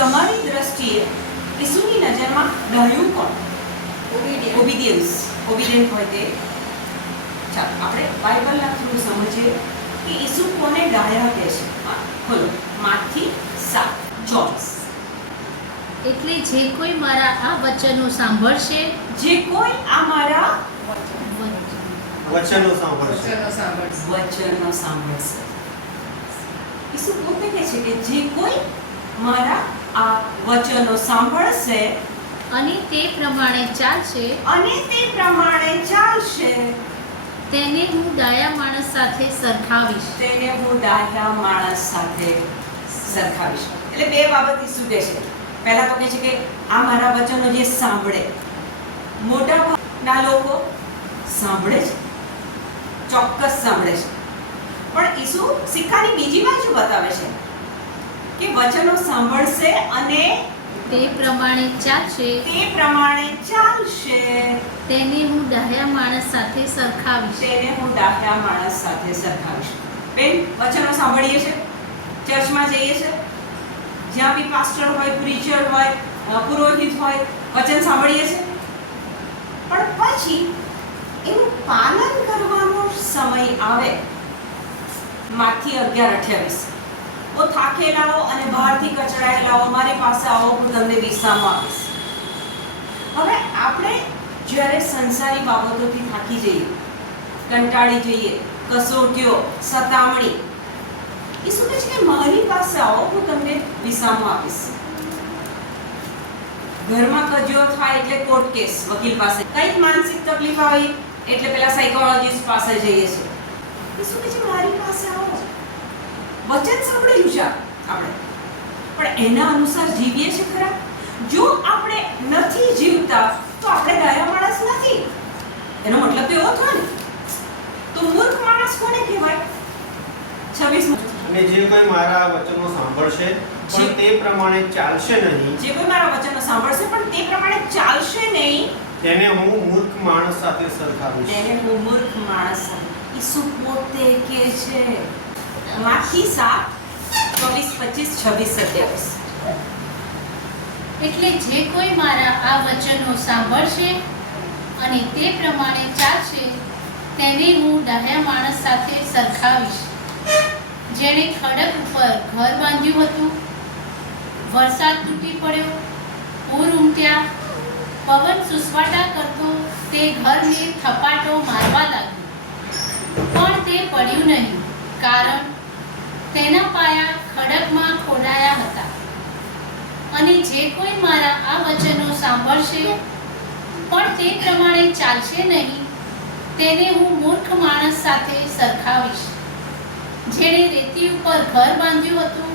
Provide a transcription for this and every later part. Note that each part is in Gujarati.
તમારી દ્રષ્ટિએ ઈસુની નજરમાં ડાહ્યું કોણ? ઓબિડિયન્સ ઓબિડિયન્ટ હોય તે. ચાલો આપણે બાઇબલના થ્રુ સમજીએ કે ઈસુ કોને ડાહ્યા કહે છે? ખોલો. માથી સાત. ચોવીસ. એટલે જે કોઈ મારા આ વચનો સાંભળશે જે કોઈ આ મારા વચનો સાંભળશે. વચનો સાંભળશે. ઈસુ પોતે કહે છે કે જે કોઈ મારા આ વચનો સાંભળશે અને તે પ્રમાણે ચાલશે. અને તે પ્રમાણે ચાલશે. તેને હું ડાયા માણસ સાથે સરખાવીશ. તેને હું ડાયા માણસ સાથે સરખાવીશ. એટલે બે બાબત ઈસુ કહે છે. પહેલા તો કહે છે કે આ મારા વચનો જે સાંભળે મોટા ભાગના લોકો સાંભળે છે ચોક્કસ સાંભળે છે. પણ ઈસુ સિક્કાની બીજી બાજુ બતાવે છે. કે વચનો સાંભળશે અને તે પ્રમાણે ચાલશે. તે પ્રમાણે ચાલશે. તેને હું ડાહ્યા માણસ સાથે સરખાવીશ. તેને હું ડાહ્યા માણસ સાથે સરખાવીશ. બેન વચનો સાંભળીએ છે? ચર્ચમાં જઈએ છે? જ્યાં બી પાસ્ટર હોય પ્રીચર હોય પુરોહિત હોય વચન સાંભળીએ છે? પણ પછી એનું પાલન કરવાનો સમય આવે. માથી અગિયાર અઠ્યાવીસ. ઓ થાકેલાઓ અને બહારથી કચડાયેલાઓ મારી પાસે આવો હું તમને વિશ્રામ આપીશ. હવે આપણે જ્યારે સંસારી બાબતોથી થાકી જઈએ, કંટાળી જઈએ, કસોટીઓ, સતામણી, એ શું છે કે મારી પાસે આવો હું તમને વિસામો આપીશ. ઘરમાં કજિયો થાય એટલે કોર્ટ કેસ વકીલ પાસે કંઈક માનસિક તકલીફ આવી, એટલે પેલા સાયકોલોજીસ્ટ પાસે જઈએ છીએ. શું કહે છે મારી પાસે આવો વચન સાંભળેલું છે આપણે. પણ એના અનુસાર જીવીએ છે ખરા? જો આપણે નથી જીવતા તો આપણે ડાયા માણસ નથી. એનો મતલબ એવો થયો ને. તો મૂર્ખ માણસ કોને કહેવાય? છવ્વીસ અને જે કોઈ મારા વચનો સાંભળશે પણ તે પ્રમાણે ચાલશે નહીં. જે કોઈ મારા વચનો સાંભળશે પણ તે પ્રમાણે ચાલશે નહીં. તેને હું મૂર્ખ માણસ સાથે સરખાવીશ. તેને હું મૂર્ખ માણસ ઈસુ પોતે કે છે માથી સાત, ચોવીસ, પચીસ, છવ્વીસ, સત્યાવીસ. એટલે જે કોઈ મારા આ વચનો સાંભળશે અને તે પ્રમાણે ચાલશે, તેને હું ડાહ્યા માણસ સાથે સરખાવીશ. જેણે ખડક ઉપર ઘર બાંધ્યું હતું, વરસાદ તૂટી પડ્યો, પૂર ઉમટ્યા, પવન સુસવાટા કરતો તે ઘરને થપાટો મારવા લાગ્યો. પણ તે પડ્યું નહીં, કારણ તેના પાયા ખડકમાં ખોડાયા હતા. અને જે કોઈ મારા આ વચનો સાંભળશે, પણ તે પ્રમાણે ચાલશે નહીં, તેને હું મૂર્ખ માણસ સાથે સરખાવીશ. જેણે રેતી ઉપર ઘર બાંધ્યું હતું,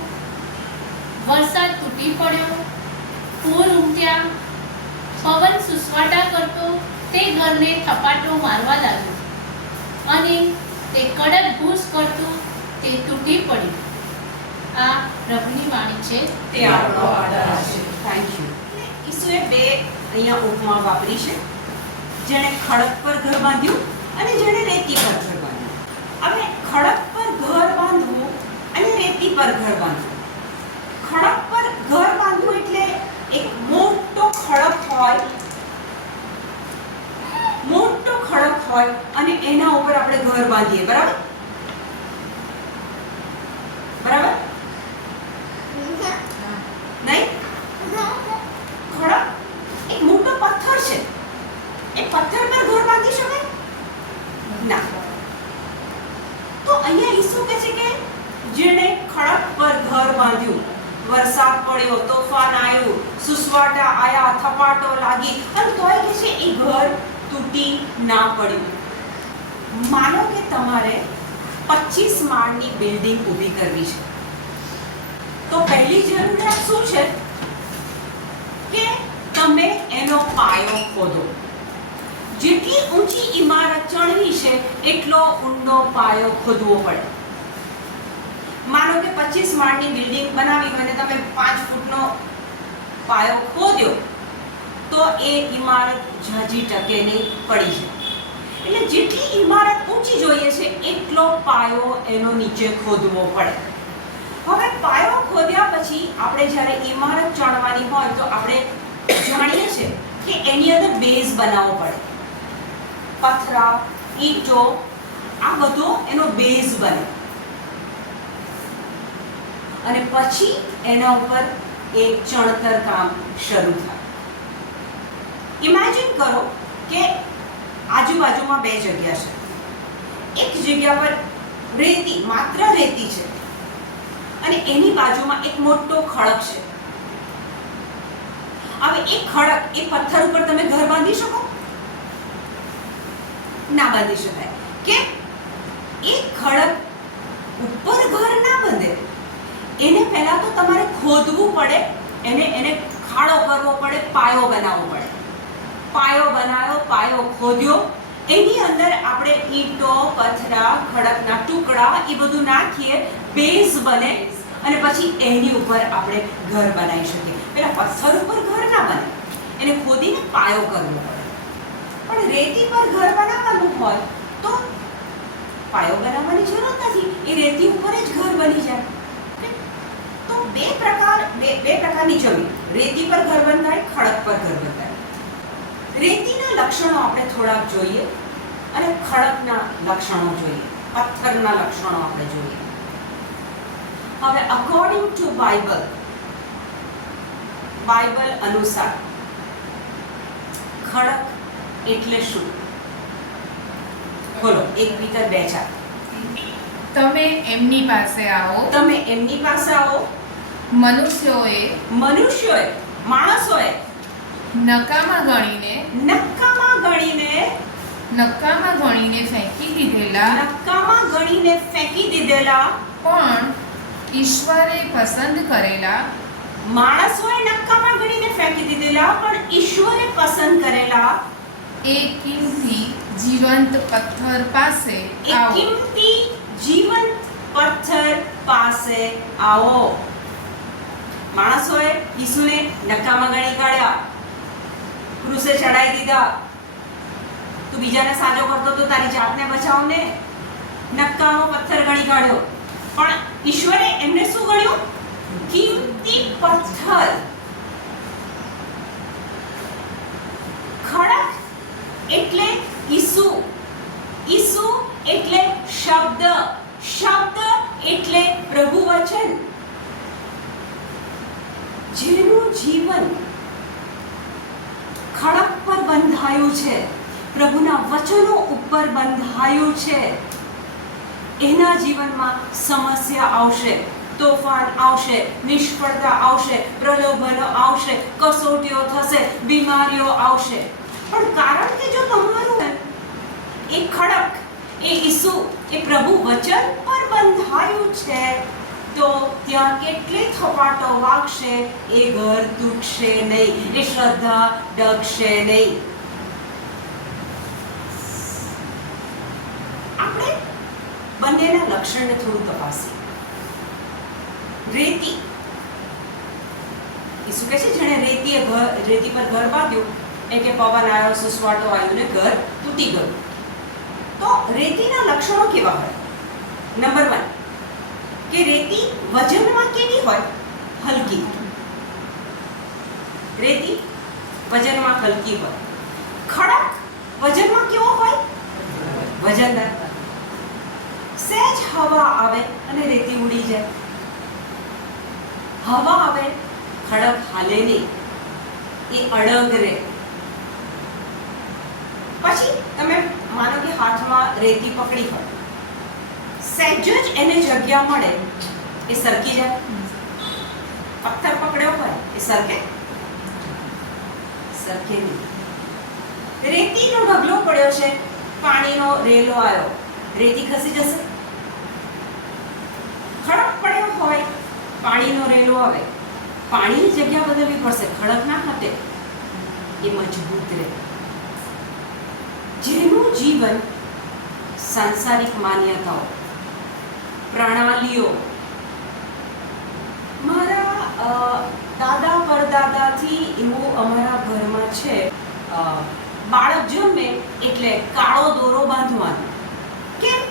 વરસાદ તૂટી પડ્યો, પૂર ઉમટ્યા, પવન સુસવાટા કરતો તે ઘરને થપાટો મારવા લાગ્યો. અને તે કડક ભૂસ કરતું તે તૂટી પડ્યું આ પ્રભુની વાણી છે. તે આપણો આધાર છે. થેન્ક યુ ઈસુએ બે અહીંયા ઉપમા વાપરી છે. જેણે ખડક પર ઘર બાંધ્યું અને જેણે રેતી પર ઘર બાંધ્યું. હવે ખડક પર ઘર બાંધવું અને રેતી પર ઘર બાંધવું. ખડક પર ઘર બાંધવું એટલે એક મોટો ખડક હોય. મોટો ખડક હોય અને એના ઉપર આપણે ઘર બાંધીએ, બરાબર નહીં ખડક એક મોટો પથ્થર છે એ પથ્થર પર ઘર બાંધી શકાય ના તો અહીંયા ઈસુ કહે છે કે જેણે ખડક પર ઘર બાંધ્યું વરસાદ પડ્યો, તોફાન આવ્યું, સુસવાટા આયા, થપાટો લાગી અને તોય કે છે એ ઘર તૂટી ના પડ્યું. માનો કે તમારે 25 માળની બિલ્ડિંગ ઊભી કરવી છે. તો પહેલી જરૂરિયાત શું છે? કે તમે એનો પાયો ખોદો. જેટલી ઊંચી ઇમારત ચણવી છે, એટલો ઊંડો પાયો ખોદવો પડે. માનો કે 25 માળની બિલ્ડિંગ બનાવી હોય અને તમે પાંચ ફૂટનો પાયો ખોદ્યો, તો એ ઇમારત ઝાઝી ટકે નહીં પડી છે. એટલે જેટલી ઇમારત ઊંચી જોઈએ છે, એટલો પાયો એનો નીચે ખોદવો પડે. હવે પાયો ખોદ્યા પછી આપણે જ્યારે ઇમારત ચણવાની હોય, તો આપણે જાણીએ છીએ કે એની અંદર બેઝ બનાવવો પડે. પથરા, ઈંટો, આ બધો એનો બેઝ બને. અને પછી એના ઉપર એક ચણતર કામ શરૂ થાય. ઇમેજિન કરો કે આજુબાજુમાં બે જગ્યા છે. એક જગ્યા પર રેતી, માત્ર રેતી છે. અને એની બાજુમાં એક મોટો ખડક છે. હવે એ ખડક, એ પથ્થર ઉપર તમે ઘર બાંધી શકો? ના બાંધી શકાય. કે એ ખડક ઉપર ઘર એને પહેલાં તો તમારે ખોદવું પડે, એને એને ખાડો કરવો પડે, પાયો બનાવવો પડે. પાયો બનાવ્યો, પાયો ખોદ્યો. એની અંદર આપણે ઈંટો પથરા ખડકના ટુકડા, એ બધું નાખીએ બેઝ બને, અને પછી એની ઉપર આપણે ઘર બનાવી શકીએ. પેલા પથ્થર ઉપર ઘર ના બને. એને ખોદીને પાયો કરવો પડે. પણ રેતી પર ઘર બનાવવાનું હોય, તો પાયો બનાવવાની જરૂર નથી. એ રેતી ઉપર જ ઘર બની જાય. તો બે પ્રકાર બે બે પ્રકારની જમીન. રેતી પર ઘર બંધાય ખડક પર ઘર બંધાય રેતીના લક્ષણો આપણે થોડાક જોઈએ અને ખડકના લક્ષણો જોઈએ. પથ્થરના લક્ષણો આપણે જોઈએ. હવે અકોર્ડિંગ ટુ બાઇબલ બાઇબલ અનુસાર ખડક એટલે શું? બોલો એક મીટર બે ચાર. તમે એમની પાસે આવો. તમે એમની પાસે આવો. મનુષ્યોએ મનુષ્યોએ માણસોએ નકામા ગણીને નકામા ગણીને નકામા ગણીને ફેંકી દીધેલા. નકામા ગણીને ફેંકી દીધેલા. પણ ઈશ્વરે પસંદ કરેલા. માણસોએ નક્કામાં ગણીને ફેંકી દીધેલા પણ ઈશ્વરે પસંદ કરેલા. એ કિંમતી જીવંત પથ્થર પાસે એક કિંમતી જીવંત પથ્થર પાસે આવો. માણસોએ ઈસુને નકામાં ગણી કાઢ્યા. ક્રુસે ચડાઈ દીધા. તું બીજાને સાજો કરતો તો તારી જાતને બચાવ ને નક્કાનો પથ્થર ગણી કાઢ્યો. પણ ઈશ્વરે એમને શું ગણ્યું? કિંમતી પથ્થર. ખડક એટલે ઈસુ. ઈસુ એટલે શબ્દ. શબ્દ એટલે પ્રભુ વચન જેનું જીવન ખડક પર બંધાયું છે. પ્રભુના વચનો ઉપર બંધાયું છે. એના જીવનમાં સમસ્યા આવશે, તોફાન આવશે, નિષ્ફળતા આવશે, પ્રલોભનો આવશે, કસોટીઓ થશે, બીમારીઓ આવશે. પણ કારણ કે જો તમારું એ ખડક, એ ઈસુ, એ પ્રભુ વચન પર બંધાયું છે તો ત્યાં કેટલી થપાટો વાગશે એ ઘર તૂટશે નહીં, એ શ્રદ્ધા ડગશે નહીં. આપણે બંનેના લક્ષણને થોડું તપાસીએ. રેતી. શું કહે છે? જેણે રેતીએ ઘર, રેતી પર ઘર બાંધ્યું, એ કે પવન આવ્યો સુસવાટો આવ્યો ને ઘર તૂટી ગયું. તો રેતીના લક્ષણો કેવા હોય? Number one. કે રેતી વજનમાં કેવી હોય? હલકી. રેતી વજનમાં હલકી હોય. ખડક વજનમાં કેવો હોય? વજનદાર. સહેજ હવા આવે અને રેતી ઉડી જાય. હવા આવે, ખડક હાલે નહીં. એ અડગ રહે પછી તમે માનો કે હાથમાં રેતી પકડી હોય. સહેજ જ એને જગ્યા મળે. એ સરકી જાય. પથ્થર પકડ્યો હોય, એ સરકે. સરકે નહીં. રેતીનો ઢગલો પડ્યો છે. પાણીનો રેલો આવ્યો. રેતી ખસી જશે. ખડક પડ્યો હોય, પાણીનો રેલો આવે. પાણીની જગ્યા બદલવી પડશે. ખડક ના હટે એ મજબૂત રહે. જેનું જીવન સાંસારિક માન્યતાઓ પ્રણાલીઓ મારા દાદા પરદાદાથી એવું અમારા ઘરમાં છે બાળક જન્મે એટલે કાળો દોરો બાંધવાનો. કેમ?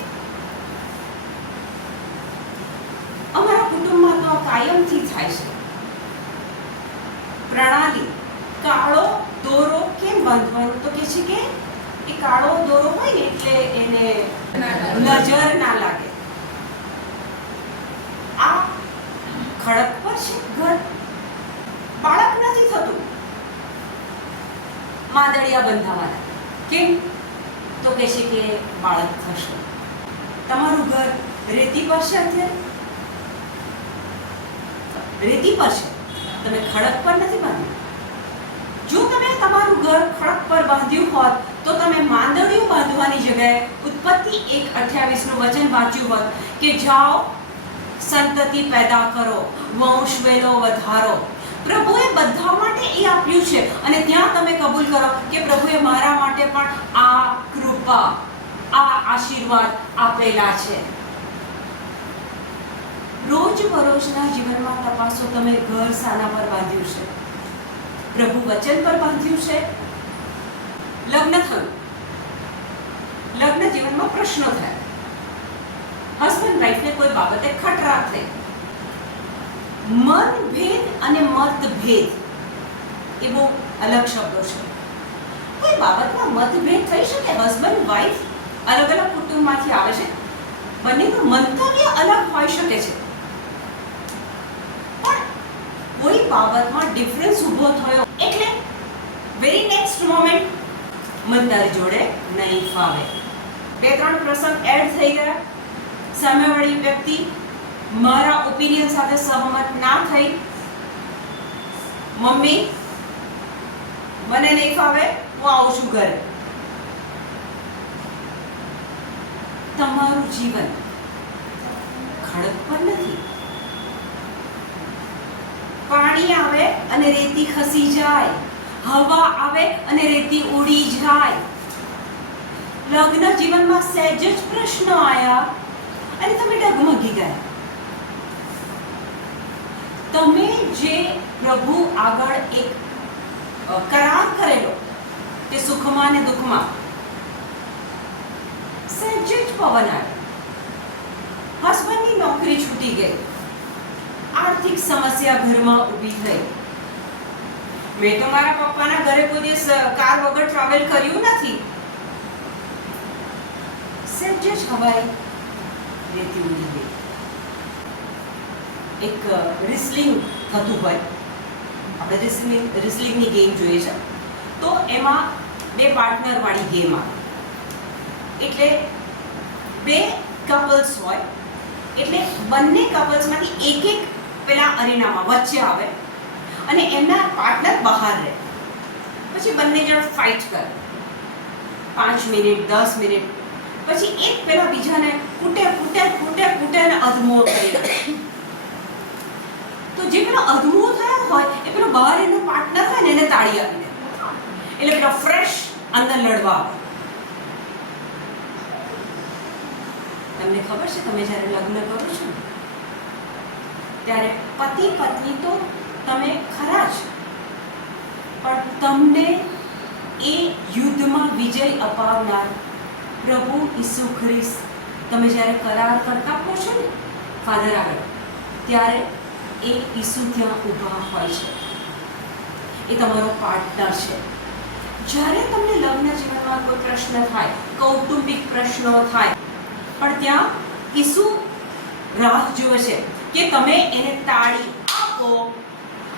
અમારા કુટુંબમાં તો કાયમથી થાય છે. પ્રણાલી, કાળો દોરો કેમ બાંધવાનો? તો કે છે કે એ કાળો દોરો હોય ને એટલે એને નજર ના લાગે આ ખડક પર છે ઘર બાળક નથી થતું માદળિયા બંધાવાના કેમ? તો કહે છે કે બાળક થશે. તમારું ઘર રેતી પર છે અત્યારે? રેતી પર છે? તમે ખડક પર નથી બાંધ્યું? જો તમે તમારું ઘર ખડક પર બાંધ્યું હોત, તો તમે માંદડિયું બાંધવાની જગ્યાએ ઉત્પત્તિ એક અઠ્યાવીસનું વચન વાંચ્યું હોત કે જાઓ, સંતતિ પેદા કરો, વંશ વેલો વધારો. પ્રભુએ બધા માટે એ આપ્યું છે. અને ત્યાં તમે કબૂલ કરો કે પ્રભુએ મારા માટે પણ આ કૃપા, આ આશીર્વાદ આપેલા છે. રોજ બરોજના જીવનમાં તપાસો તમે ઘર સાના પર બાંધ્યું છે. પ્રભુ વચન પર બાંધ્યું છે. લગ્ન થયું. લગ્ન જીવનમાં પ્રશ્નો થાય. હસબન્ડ વાઈફને કોઈ બાબતે ખટરા થઈ મનભેદ અને મતભેદ. એ બહુ અલગ શબ્દો છે. કોઈ બાબતમાં મતભેદ થઈ શકે? હસબન્ડ વાઈફ અલગ અલગ કુટુંબમાંથી આવે છે. બંનેનું મંતવ્ય અલગ હોઈ શકે છે. પણ કોઈ બાબતમાં ડિફરન્સ ઊભો થયો એટલે વેરી નેક્સ્ટ મોમેન્ટ મન જોડે નહીં ફાવે. બે ત્રણ પ્રસંગ એડ થઈ ગયા. સામેવાળી વ્યક્તિ મારા ઓપિનિયન સાથે સહમત ના થઈ. મમ્મી, મને નહીં ફાવે, હું આવું છું ઘરે. તમારું જીવન ખડક પર નથી. પાણી આવે અને રેતી ખસી જાય. હવા આવે અને રેતી ઉડી જાય. લગ્ન જીવનમાં સહેજ જ પ્રશ્નો આયા. અને તમે ડગમગી ગયા. તમે જે પ્રભુ આગળ એક અ, કરાર કરેલો કે સુખમાં અને દુઃખમાં સહેજ જ પવન આવ્યો. હસબન્ડની નોકરી છૂટી ગઈ. આર્થિક સમસ્યા ઘરમાં ઊભી થઈ. મેં તો મારા પપ્પાના ઘરે કોઈ દિવસ અ, કાર વગર ટ્રાવેલ કર્યું નથી. સહેજ જ હવાઈ રેતી ઉડી ગઈ. એક રિસ્લિંગ થતું હોય. આપણે રિસલિંગ રિસલિંગની ગેમ જોઈએ છે. તો એમાં બે પાર્ટનરવાળી ગેમ આવે. એટલે બે કપલ્સ હોય. એટલે બંને કપલ્સમાંથી એક એક પેલા અરીનામાં વચ્ચે આવે અને એમના પાર્ટનર બહાર રહે. પછી બંને જણ ફાઇટ કરે. પાંચ મિનિટ, દસ મિનિટ. પછી એક પેલા બીજાને કૂટે કૂટે કૂટે કૂટે અને અધમો કરી તો જે પેલો અધૂરો થયો હોય, એ પેલો બહાર એનો પાર્ટનર હોય ને, એને તાળી આપી દે. એટલે પેલો ફ્રેશ અંદર લડવા તમને ખબર છે, તમે જ્યારે લગ્ન કરો છો ત્યારે પતિ પત્ની તો તમે ખરા જ. પણ તમને એ યુદ્ધમાં વિજય અપાવનાર પ્રભુ ઈસુ ખ્રિસ્ત, તમે જ્યારે કરાર કરતા હો છો ને, ફાધર આગળ, ત્યારે એ ઈસુ ત્યાં ઊભા હોય છે. એ તમારો પાર્ટનર છે. જ્યારે તમને લગ્ન જીવનમાં કોઈ પ્રશ્ન થાય કૌટુંબિક પ્રશ્નો થાય પણ ત્યાં ઈસુ રાહ જુએ છે કે તમે એને તાળી આપો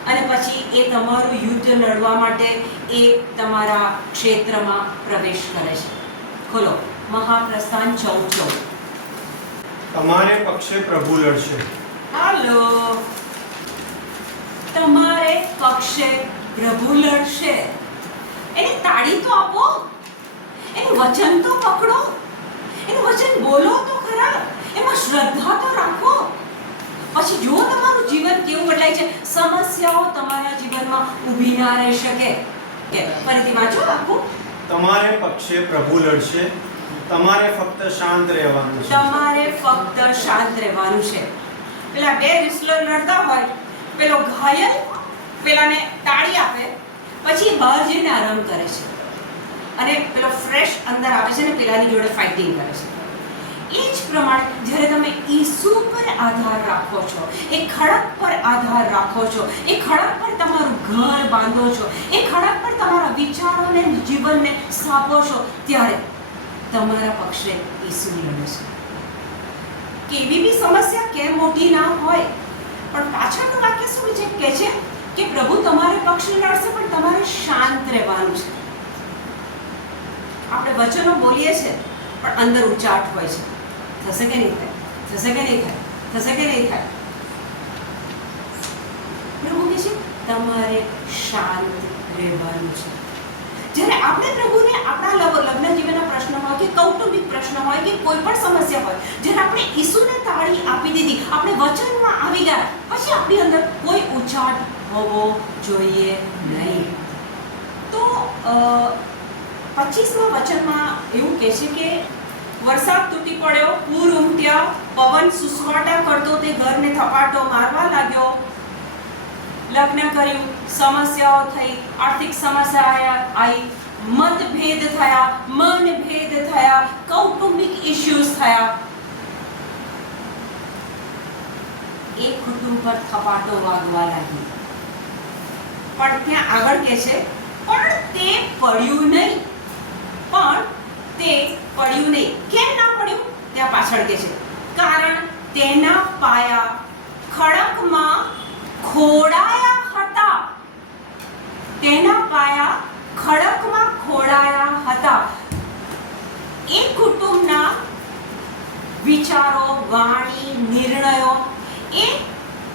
અને પછી એ તમારું યુદ્ધ લડવા માટે એ તમારા ક્ષેત્રમાં પ્રવેશ કરે છે. ખોલો મહાપ્રસ્થાન ચૌદ ચૌદ. તમારે પક્ષે પ્રભુ લડશે. હાલો. તમારે પક્ષે પ્રભુ લડશે. એને તાળી તો આપો. એનું વચન તો પકડો. એનું વચન બોલો તો ખરા. એમાં શ્રદ્ધા તો રાખો. પછી જો તમારું જીવન કેવું બદલાય છે સમસ્યાઓ તમારા જીવનમાં ઊભી ના રહી શકે. કે ફરીથી વાંચો આપો તમારે પક્ષે પ્રભુ લડશે. તમારે ફક્ત શાંત રહેવાનું છે. તમારે ફક્ત શાંત રહેવાનું છે. પેલા બે રિસ્લર લડતા હોય પેલો ઘાયલ, પેલાને તાળી આપે, પછી બહાર જઈને આરામ કરે છે. અને પેલો ફ્રેશ અંદર આવે છે ને પેલાની જોડે ફાઇટિંગ કરે છે. એ જ પ્રમાણે જ્યારે તમે ઈસુ પર આધાર રાખો છો, એ ખડક પર આધાર રાખો છો, એ ખડક પર તમારું ઘર બાંધો છો, એ ખડક પર તમારા વિચારોને, જીવનને સ્થાપો છો, ત્યારે તમારા પક્ષે ઈસુ લડે છે. કેવી બી સમસ્યા કેમ મોટી ના હોય પણ પાછળનું વાક્ય શું છે? કે છે કે પ્રભુ તમારે પક્ષ લડશે પણ તમારે શાંત રહેવાનું છે. આપણે વચનો બોલીએ છીએ, પણ અંદર ઉચાટ હોય છે. થશે કે નહીં થાય? થશે કે નહીં થાય? થશે કે નહીં થાય? પ્રભુ કહે છે, તમારે શાંત રહેવાનું છે. જ્યારે આપણે પ્રભુને આપણા લગ- લગ્ન જીવનના પ્રશ્ન હોય કે કૌટુંબિક પ્રશ્ન હોય કે કોઈ પણ સમસ્યા હોય, જ્યારે આપણે ઈસુને તાળી આપી દીધી, આપણે વચનમાં આવી ગયા, પછી આપણી અંદર કોઈ ઉછાળ હોવો જોઈએ નહીં. તો પચીસમા વચનમાં એવું કહે છે કે, વરસાદ તૂટી પડ્યો, પૂર ઉમટ્યા, પવન સુસવાટા કરતો તે ઘરને થપાટો મારવા લાગ્યો લગ્ન કર્યું, સમસ્યાઓ થઈ, આર્થિક સમસ્યા આવી મતભેદ થયા, મનભેદ થયા, કૌટુંબિક ઇશ્યુઝ થયા. એ કુટુંબ પર થપાટો વાગવા લાગી પણ ત્યાં આગળ કે છે, પણ તે પડ્યું નહીં. પણ તે પડ્યું નહીં. કેમ ના પડ્યું? ત્યાં પાછળ કે છે. કારણ તેના પાયા ખડકમાં ખોડાયા હતા. તેના પાયા ખડકમાં ખોડાયા હતા. એ કુટુંબના વિચારો, વાણી, નિર્ણયો એ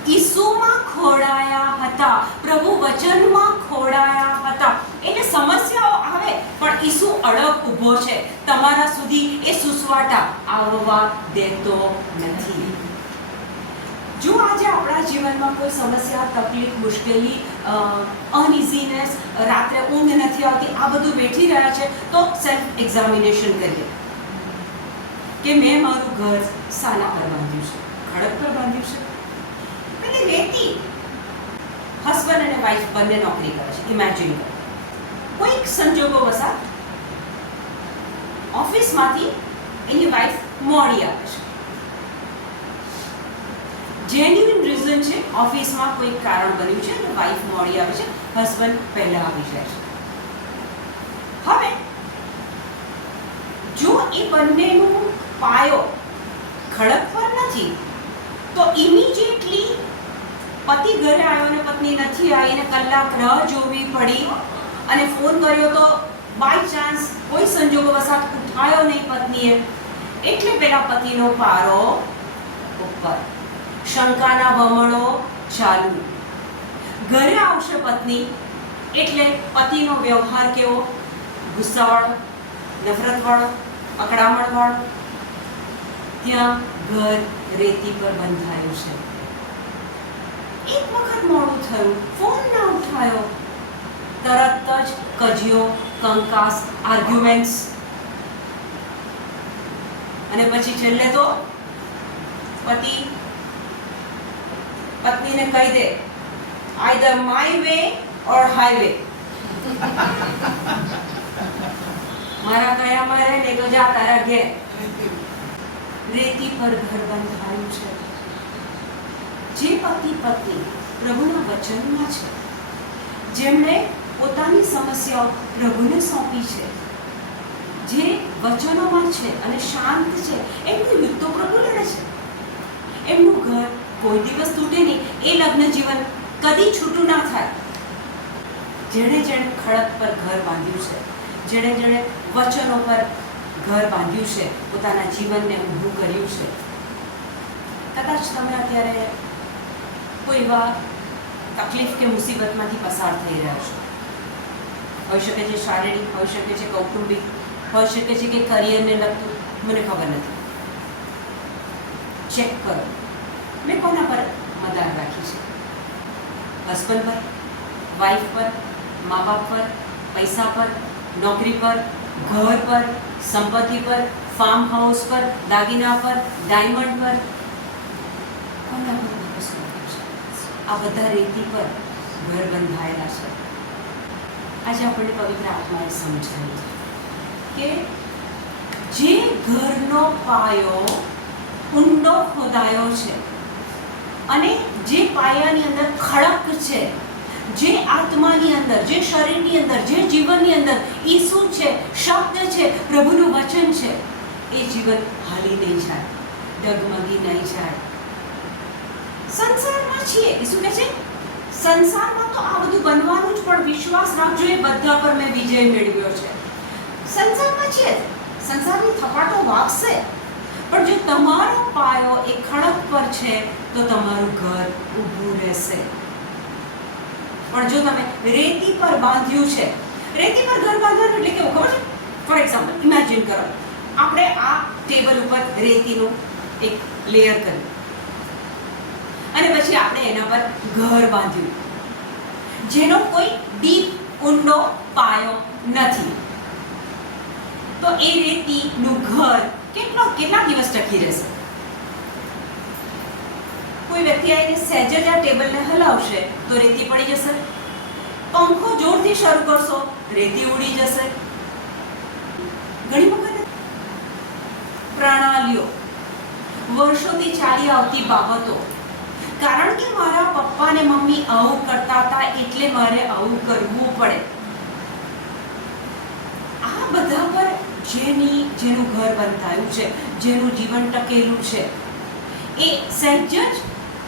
ઈસુમાં ખોડાયા હતા. પ્રભુ વચનમાં ખોડાયા હતા. એને સમસ્યાઓ આવે, પણ ઈસુ અડગ ઊભો છે. તમારા સુધી એ સુસવાટા આવવા દેતો નથી. જો આજે આપણા જીવનમાં કોઈ સમસ્યા, તકલીફ, મુશ્કેલી અનઇઝીનેસ રાત્રે ઊંઘ નથી આવતી, આ બધું બેઠી રહ્યા છે, તો સેલ્ફ એક્ઝામિનેશન કરીએ. કે મેં મારું ઘર સાના પર બાંધ્યું છે? ખડક પર બાંધ્યું છે? પેલી રેતી હસબન્ડ અને વાઈફ બંને નોકરી કરે છે. ઇમેજિન કરો. કોઈક સંજોગો વસાત ઓફિસમાંથી એની વાઇફ મોડી આવે છે. જેન્યુઇન રીઝન છે ઓફિસમાં કોઈ કારણ બન્યું છે અને વાઈફ મોડી આવે છે હસબન્ડ પહેલા આવી જાય છે. હવે, જો એ બંનેનું પાયો ખડક પર નથી, તો ઇમિડિયેટલી પતિ ઘરે આવ્યો ને પત્ની નથી આવી અને કલાક રાહ જોવી પડી, અને ફોન કર્યો તો બાય ચાન્સ કોઈ સંજોગો વસાત ઉઠાયો નહીં પત્નીએ, એટલે પેલા પતિનો પારો ઉપર. શંકાના વમળો ચાલુ. ઘરે આવશે પત્ની, એટલે પતિનો વ્યવહાર કેવો? ગુસ્સાવાળો, નફરતવાળો અકડામણવાળો ત્યાં ઘર રેતી પર બંધાયું છે. એક વખત મોડું થયું ફોન ના ઉઠાયો. તરત જ કજિયો, કંકાસ આર્ગ્યુમેન્ટ્સ અને પછી છેલ્લે તો પતિ પત્નીને કહી દે either my way or highway મારા કયામાં રહે ને તો જા તારા ઘેર. રેતી પર ઘર બંધાયું છે. જે પતિ પત્ની પ્રભુના વચનમાં છે, જેમણે પોતાની સમસ્યાઓ પ્રભુને સોંપી છે, જે વચનોમાં છે અને શાંત છે, એમનું યુદ્ધ પ્રભુ લડે છે. એમનું ઘર કોઈ દિવસ તૂટે નહીં. એ લગ્ન જીવન કદી છૂટું ના થાય. જેણે જેણે ખડક પર ઘર બાંધ્યું છે, જેણે જેણે વચનો પર ઘર બાંધ્યું છે, પોતાના જીવનને ઊભું કર્યું છે. કદાચ તમે અત્યારે કોઈ એવા તકલીફ કે મુસીબતમાંથી પસાર થઈ રહ્યા છો. હોઈ શકે છે શારીરિક, હોઈ શકે છે કૌટુંબિક, હોઈ શકે છે કે કરિયરને લગતું, મને ખબર નથી. ચેક કરો. મેં કોના પર મદાર રાખી છે? હસબન્ડ પર વાઈફ પર મા બાપ પર, પૈસા પર, નોકરી પર, ઘર પર, સંપત્તિ પર ફાર્મ હાઉસ પર, દાગીના પર ડાયમંડ પર? કોના પર? આ બધા રીતિ પર ઘર બંધાયેલા છે. આજે આપણને પવિત્ર આત્માએ સમજાવ્યું કે જે ઘરનો પાયો ઊંડો ખોદાયો છે અને જે પાયાની અંદર ખડક છે, જે આત્માની અંદર, જે શરીરની અંદર, જે જીવનની અંદર ઈસુ છે, શબ્દ છે, પ્રભુનું વચન છે, એ જીવન હાલી નહીં જાય, ડગમગી નહીં જાય. સંસારમાં છીએ, ઈસુ કહે છે, સંસારમાં તો આ બધું બનવાનું જ, પણ વિશ્વાસ રાખજો, એ બધા પર મેં વિજય મેળવ્યો છે. સંસારમાં છીએ, સંસારની થપાટો વાગશે, પણ જો તમારો પાયો એ ખડક પર છે તો તમારું ઘર ઊભું રહેશે. પણ જો તમે રેતી પર બાંધ્યું છે, રેતી પર ઘર બાંધવાનું એટલે કેવું ખબર છે? ફોર એક્ઝામ્પલ ઇમેજિન કરો, આપણે આ ટેબલ ઉપર રેતીનું એક લેયર કર્યું. અને પછી આપણે એના પર ઘર બાંધ્યું. જેનો કોઈ ડીપ ઊંડો પાયો નથી. તો એ રેતીનું ઘર કેટલો કેટલા દિવસ ટકી રહેશે? કોઈ વ્યક્તિ આવીને સહેજ આ ટેબલને હલાવશે તો રેતી પડી જશે. પંખો જોરથી શરૂ કરશો, રેતી ઉડી જશે. ઘણી વખત પ્રણાલીઓ વર્ષોથી ચાલી આવતી બાબતો, કારણ કે મારા પપ્પા ને મમ્મી આવું કરતા હતા એટલે મારે આવું કરવું પડે. આ બધા પર જેની, જેનું ઘર બંધાયું છે, જેનું જીવન ટકેલું છે, એ સહેજ જ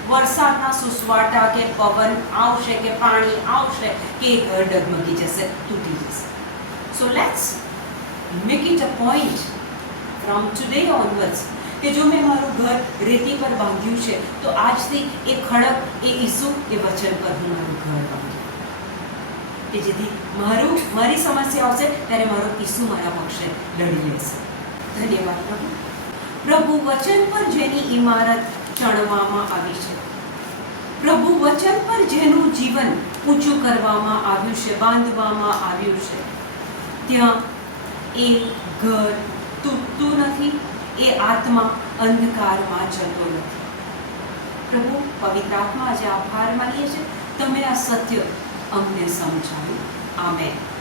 વરસાદના સુસવાટા કે પવન આવશે કે પાણી આવશે કે ઘર ડગમગી જશે, તૂટી જશે. So let's make it a point from today onwards કે જો મેં મારું ઘર રેતી પર બાંધ્યું છે, તો આજથી એ ખડક, એ ઈસુ, એ વચન પર હું મારું ઘર બાંધું. કે જેથી મારું, મારી સમસ્યા આવશે, ત્યારે મારો ઈસુ મારા પક્ષે લડી લેશે. ધન્યવાદ પ્રભુ. પ્રભુ વચન પર જેની ઇમારત ચણવામાં આવી છે. પ્રભુ વચન પર જેનું જીવન ઊંચું કરવામાં આવ્યું છે, બાંધવામાં આવ્યું છે. ત્યાં એ ઘર તૂટતું નથી, એ આત્મા અંધકારમાં જતો નથી. પ્રભુ, પવિત્ર આત્મા આજે આભાર માનીએ છીએ. તમે આ સત્ય અમને સમજાવ્યું. આમેન.